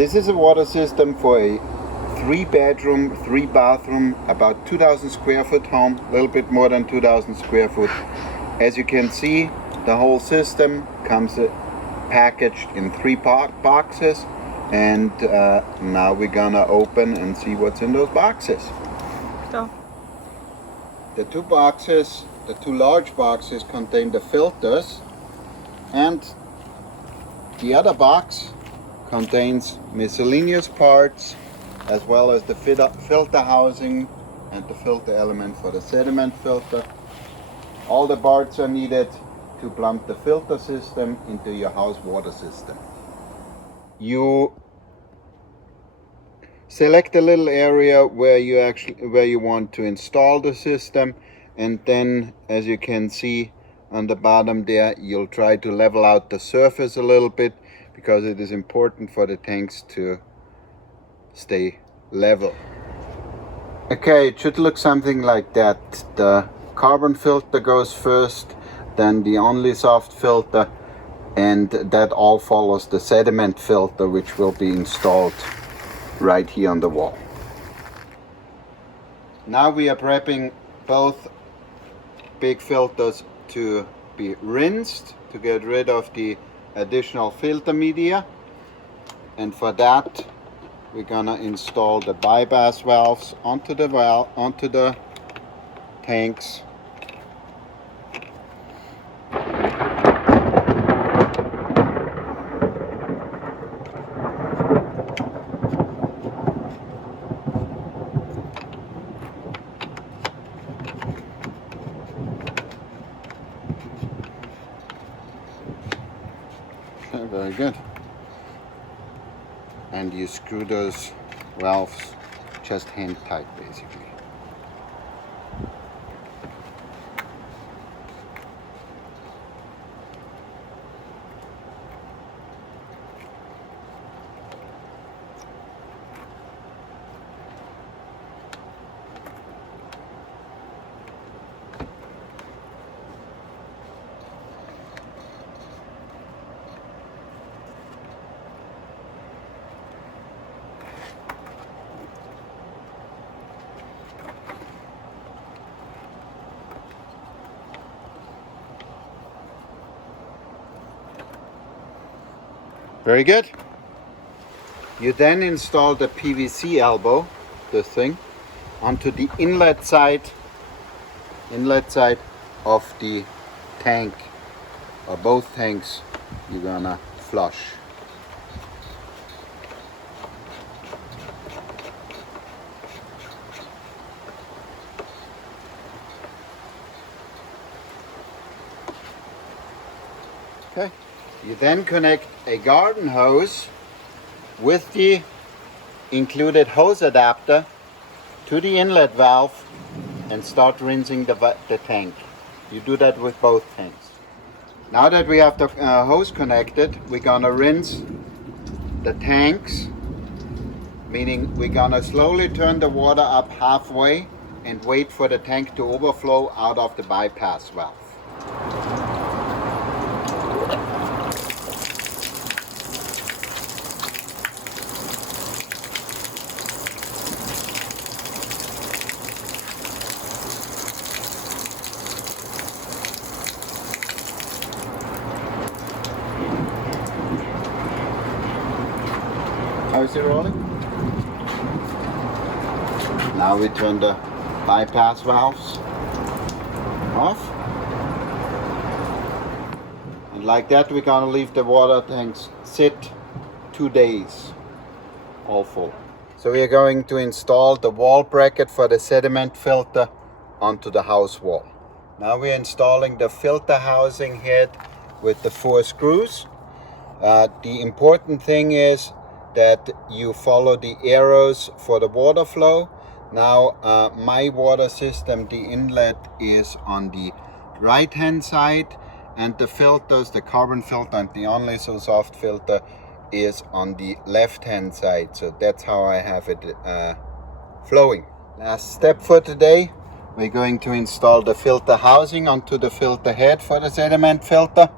This is a water system for a 3-bedroom, 3-bathroom, about 2,000 square foot home, a little bit more than 2,000 square foot. As you can see, the whole system comes packaged in 3 boxes, and now we're gonna open and see what's in those boxes. So. The 2 boxes, the 2 large boxes, contain the filters, and the other box contains miscellaneous parts, as well as the filter housing and the filter element for the sediment filter. All the parts are needed to plumb the filter system into your house water system. You select a little area where you want to install the system, and then, as you can see on the bottom there, you'll try to level out the surface a little bit, because it is important for the tanks to stay level. Okay, it should look something like that. The carbon filter goes first, then the OnliSoft filter, and that all follows the sediment filter, which will be installed right here on the wall. Now we are prepping both big filters to be rinsed to get rid of the additional filter media, and for that we're gonna install the bypass valves onto the tanks. Okay, very good. And you screw those valves just hand tight, basically. Very good. You then install the PVC elbow, this thing, onto the inlet side of the tank, or both tanks you're gonna flush. Okay. You then connect a garden hose with the included hose adapter to the inlet valve and start rinsing the tank. You do that with both tanks. Now that we have the hose connected, we're gonna rinse the tanks, meaning we're gonna slowly turn the water up halfway and wait for the tank to overflow out of the bypass valve. How is it rolling? Now we turn the bypass valves off. And like that we're gonna leave the water tanks sit 2 days, all full. So we are going to install the wall bracket for the sediment filter onto the house wall. Now we're installing the filter housing head with the 4 screws. The important thing is that you follow the arrows for the water flow. Now my water system, the inlet is on the right hand side, and the filters, the carbon filter and the OnliSoft filter, is on the left hand side. So that's how I have it flowing. Last step for today, we're going to install the filter housing onto the filter head for the sediment filter,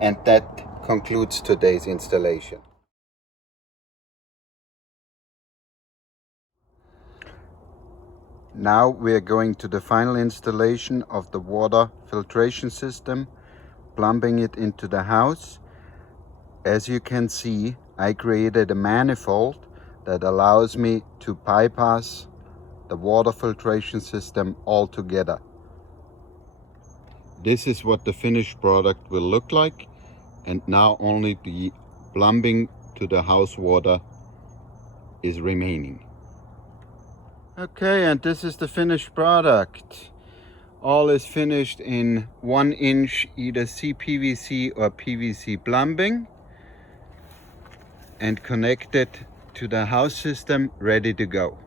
and that concludes today's installation. Now we are going to the final installation of the water filtration system, plumbing it into the house. As you can see, I created a manifold that allows me to bypass the water filtration system altogether. This is what the finished product will look like, and now only the plumbing to the house water is remaining. Okay, and this is the finished product. All is finished in 1 inch either CPVC or PVC plumbing and connected to the house system, ready to go.